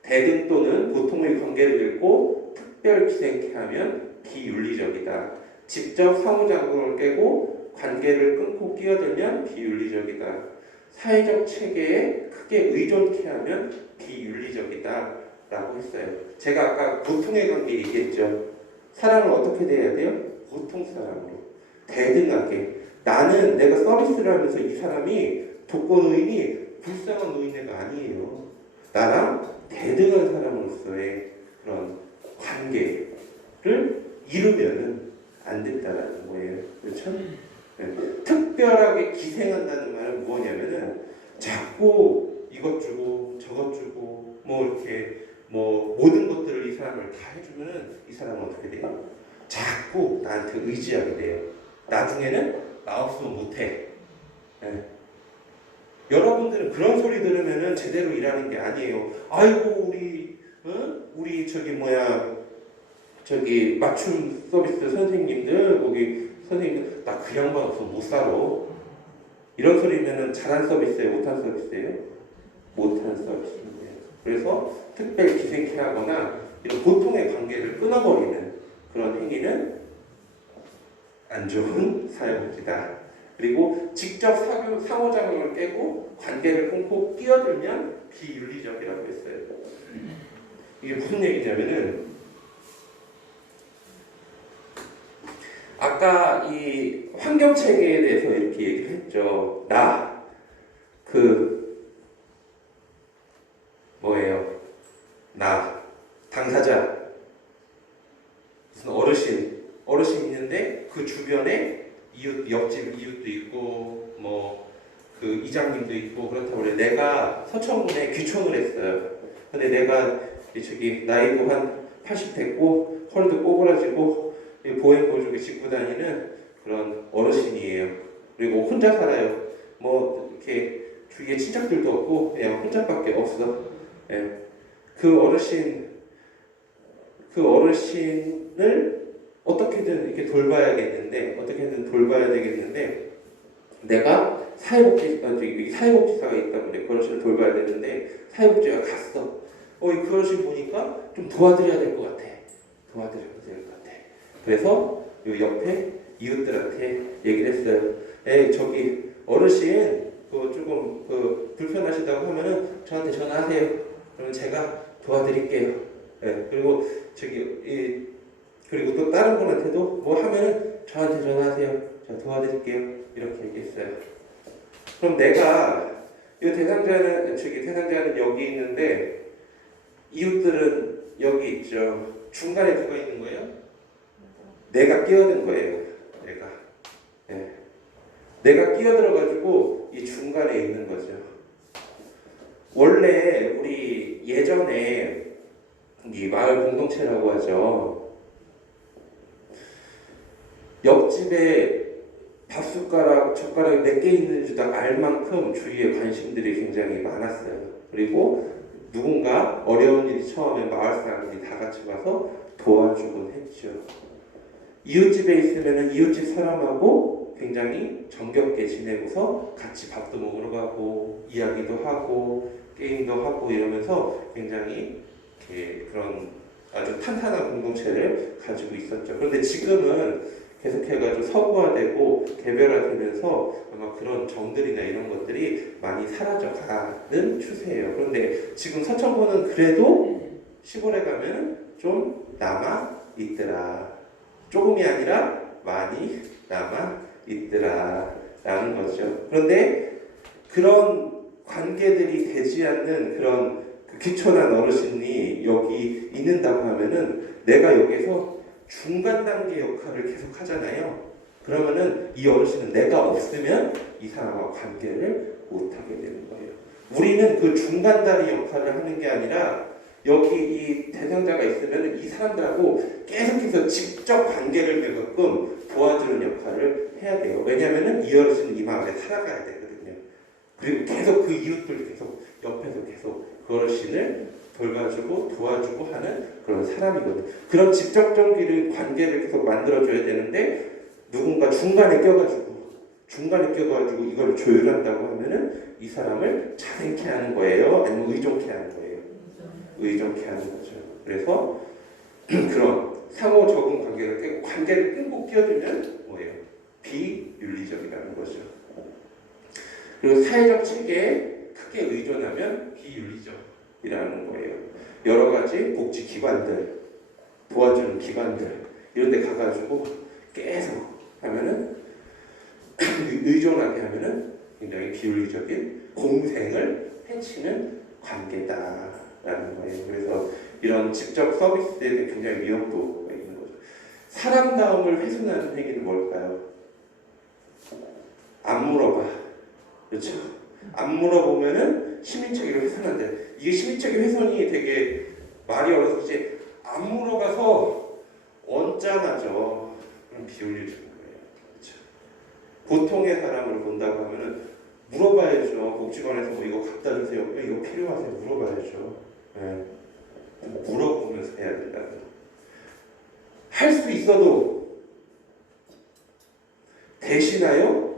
대등 또는 보통의 관계를 잇고 특별 기생케 하면 비윤리적이다. 직접 상호작용을 깨고 관계를 끊고 끼어들면 비윤리적이다. 사회적 체계에 크게 의존케 하면 비윤리적이다. 라고 했어요. 제가 아까 보통의 관계 얘기했죠. 사람을 어떻게 대해야 돼요? 보통 사람으로. 대등하게. 나는 내가 서비스를 하면서 이 사람이 독거노인이 불쌍한 노인네가 아니에요. 나랑 대등한 사람으로서의 그런 관계를 이루면은 안 된다라는 거예요. 그렇죠? 네. 특별하게 기생한다는 말은 뭐냐면은 자꾸 이것 주고 저것 주고 이렇게 모든 것들을 이 사람을 다 해주면은 이 사람은 어떻게 돼요? 자꾸 나한테 의지하게 돼요. 나중에는 나 없으면 못해. 네. 여러분들은 그런 소리 들으면은 제대로 일하는 게 아니에요. 아이고 우리 저기 맞춤 서비스 선생님들 거기 선생님들 나 그 양반 없으면 못 살아. 이런 소리면은 잘한 서비스예요, 못한 서비스예요? 못한 서비스예요. 그래서 특별 기생케 하거나 이런 보통의 관계를 끊어버리는 그런 행위는 안 좋은 사회복지다. 그리고 직접 상호작용을 깨고 관계를 끊고 끼어들면 비윤리적이라고 했어요. 이게 무슨 얘기냐면은 아까 이 환경체계에 대해서 이렇게 얘기를 했죠. 나 당사자 무슨 어르신 있는데 그 주변에 옆집 이웃도 있고 그 이장님도 있고 그렇다고 그래. 내가 서천군에 귀촌을 했어요. 근데 내가 저기 나이도 한 80 됐고 허리도 꼬부라지고 보행보조기 짚고 다니는 그런 어르신이에요. 그리고 혼자 살아요. 이렇게 주위에 친척들도 없고 그냥 혼자밖에 없어. 예. 그 어르신을 어떻게든 이렇게 돌봐야 되겠는데 내가 사회복지사가 있다고 그 어르신을 돌봐야 되는데 사회복지가 갔어. 그 어르신 보니까 좀 도와드려야 될 것 같아. 그래서 요 옆에 이웃들한테 얘기를 했어요. 저기 어르신 조금 불편하시다고 하면은 저한테 전화하세요. 그러면 제가 도와드릴게요. 그리고 그리고 또 다른 분한테도 하면은 저한테 전화하세요. 제가 도와드릴게요. 이렇게 얘기했어요. 그럼 내가 이 대상자는 여기 있는데 이웃들은 여기 있죠. 중간에 누가 있는 거예요? 내가 끼어든 거예요. 내가 끼어들어가지고 이 중간에 있는 거죠. 원래 우리 예전에 이 마을 공동체라고 하죠. 옆집에 밥숟가락, 젓가락이 몇 개 있는지 다 알 만큼 주위에 관심들이 굉장히 많았어요. 그리고 누군가 어려운 일이 처음에 마을 사람들이 다 같이 와서 도와주곤 했죠. 이웃집에 있으면 이웃집 사람하고 굉장히 정겹게 지내고서 같이 밥도 먹으러 가고 이야기도 하고 게임도 하고 이러면서 굉장히 이렇게 그런 아주 탄탄한 공동체를 가지고 있었죠. 그런데 지금은 계속해가지고 서구화되고 개별화되면서 아마 그런 정들이나 이런 것들이 많이 사라져가는 추세예요. 그런데 지금 서천구는 그래도 시골에 가면 좀 남아 있더라. 조금이 아니라 많이 남아 있더라라는 거죠. 그런데 그런 관계들이 되지 않는 그런 귀촌한 어르신이 여기 있는다고 하면은 내가 여기서 중간 단계 역할을 계속 하잖아요. 그러면은 이 어르신은 내가 없으면 이 사람과 관계를 못 하게 되는 거예요. 우리는 그 중간 단위 역할을 하는 게 아니라 여기 이 대상자가 있으면 이 사람들하고 계속해서 직접 관계를 맺게끔 도와주는 역할을 해야 돼요. 왜냐하면 이 어르신은 이 마을에 살아가야 되거든요. 그리고 계속 그 이웃들 계속 옆에서 계속 그 어르신을 돌봐주고 도와주고 하는 그런 사람이거든요. 그런 직접적인 관계를 계속 만들어줘야 되는데 누군가 중간에 껴가지고 이걸 조율한다고 하면은 이 사람을 자생케 하는 거예요? 아니면 의존케 하는 거예요? 의존케 하는 거죠. 그래서 그런 상호 적응 관계를 깨고 관계를 끊고 끼어들면 뭐예요? 비윤리적이라는 거죠. 그리고 사회적 체계에 크게 의존하면 비윤리적이라는 거예요. 여러 가지 복지 기관들, 도와주는 기관들 이런 데 가가지고 계속 하면은 의존하게 하면은 굉장히 비윤리적인 공생을 해치는 관계다라는 거예요. 그래서 이런 직접 서비스에 대해 굉장히 위험도가 있는 거죠. 사람다움을 훼손하는 행위는 뭘까요? 안 물어봐. 그렇죠? 안 물어보면은 시민체계를 훼손한대. 이게 시민체계 훼손이 되게 말이 어려서 이제 안 물어봐서 언짢아져. 그럼 비윤리적인 거예요. 그렇죠? 보통의 사람을 본다고 하면은 물어봐야죠. 복지관에서 뭐 이거 갖다 주세요. 이거 필요하세요? 물어봐야죠. 네. 물어보면서 해야 된다. 할 수 있어도 대신하여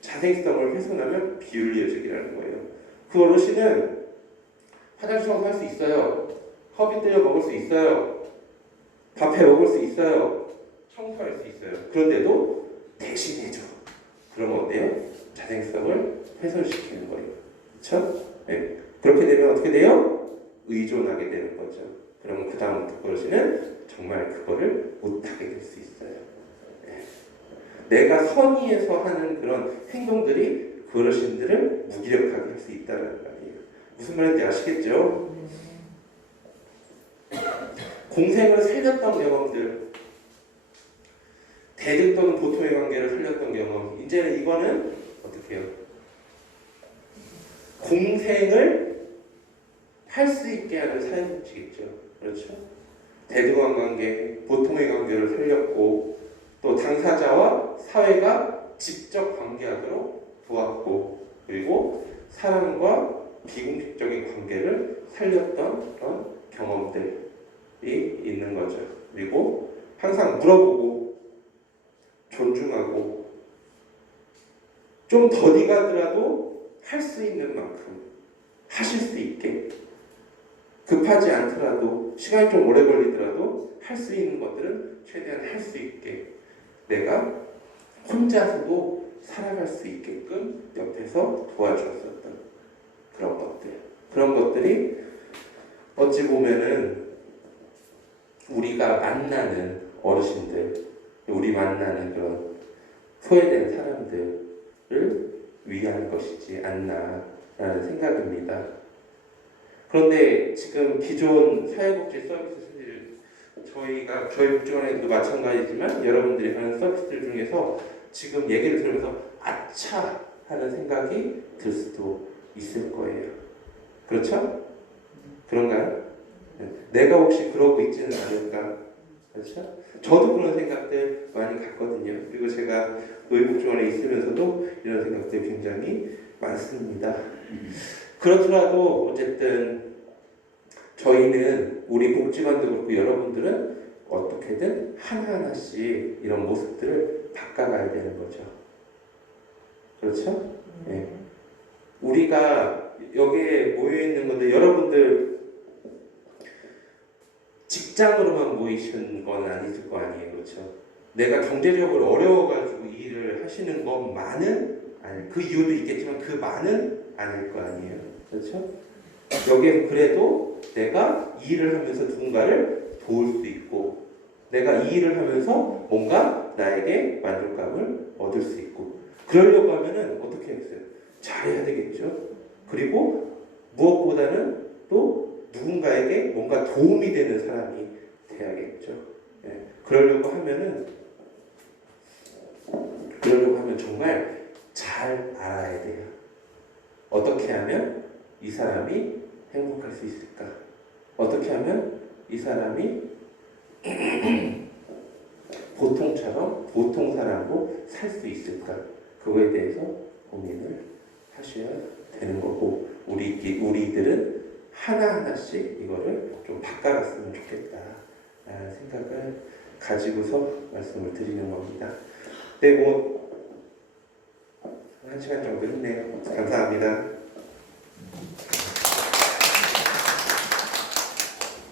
자생성을 훼손하면 비윤리적이라는 거예요. 그 어르신은 화장실 가서 할 수 있어요. 허비 때려 먹을 수 있어요. 밥해 먹을 수 있어요. 청소할 수 있어요. 그런데도 대신해줘. 그러면 어때요? 자생성을 훼손시키는 거예요. 그렇죠? 네. 그렇게 되면 어떻게 돼요? 의존하게 되는 거죠. 그러면 그 다음부터 그 어르신은 정말 그거를 못하게 될 수 있어요. 네. 내가 선의에서 하는 그런 행동들이 그 어르신들을 무기력하게 할 수 있다는 말이에요. 무슨 말인지 아시겠죠? 공생을 살렸던 경험들, 대등 또는 보통의 관계를 살렸던 경험, 이제는 이거는 어떻게 해요? 공생을 할 수 있게 하는 사회복지겠죠. 그렇죠? 대등한 관계, 보통의 관계를 살렸고 또 당사자와 사회가 직접 관계하도록 도왔고 그리고 사람과 비공식적인 관계를 살렸던 그런 경험들이 있는 거죠. 그리고 항상 물어보고 존중하고 좀 더디 가더라도 할 수 있는 만큼 하실 수 있게 급하지 않더라도 시간이 좀 오래 걸리더라도 할 수 있는 것들은 최대한 할 수 있게 내가 혼자서도 살아갈 수 있게끔 옆에서 도와주었었던 그런 것들이 어찌 보면은 우리가 만나는 어르신들, 우리 만나는 그런 소외된 사람들을 위한 것이지 않나라는 생각입니다. 그런데 지금 기존 사회복지 서비스들 저희 복지관에도 마찬가지지만 여러분들이 하는 서비스들 중에서 지금 얘기를 들으면서 아차 하는 생각이 들 수도 있을 거예요. 그렇죠? 그런가요? 내가 혹시 그러고 있지는 않을까? 그렇죠? 저도 그런 생각들 많이 갖거든요. 그리고 제가 노인복지관에 있으면서도 이런 생각들이 굉장히 많습니다. 그렇더라도 어쨌든 저희는 우리 복지관도 그렇고 여러분들은 어떻게든 하나하나씩 이런 모습들을 바꿔가야 되는 거죠. 그렇죠? 네. 우리가 여기에 모여 있는 건데 여러분들 직장으로만 모이신 건 아니실 거 아니에요, 그렇죠? 내가 경제적으로 어려워가지고 이 일을 하시는 것만은 아니, 그 이유도 있겠지만 그 많은 아닐 거 아니에요, 그렇죠? 여기에 그래도 내가 이 일을 하면서 누군가를 도울 수 있고, 내가 이 일을 하면서 뭔가 나에게 만족감을 얻을 수 있고, 그러려고 하면은 어떻게 했어요? 잘해야 되겠죠. 그리고 무엇보다는 또 누군가에게 뭔가 도움이 되는 사람이 돼야겠죠. 예. 그러려고 하면 정말 잘 알아야 돼요. 어떻게 하면 이 사람이 행복할 수 있을까? 어떻게 하면 이 사람이 보통 사람으로 살 수 있을까? 그거에 대해서 고민을 하셔야 되는 거고, 우리들은 하나하나씩 이거를 좀 바꿔갔으면 좋겠다라는 생각을 가지고서 말씀을 드리는 겁니다. 네, 뭐 1시간 정도 했네요. 감사합니다.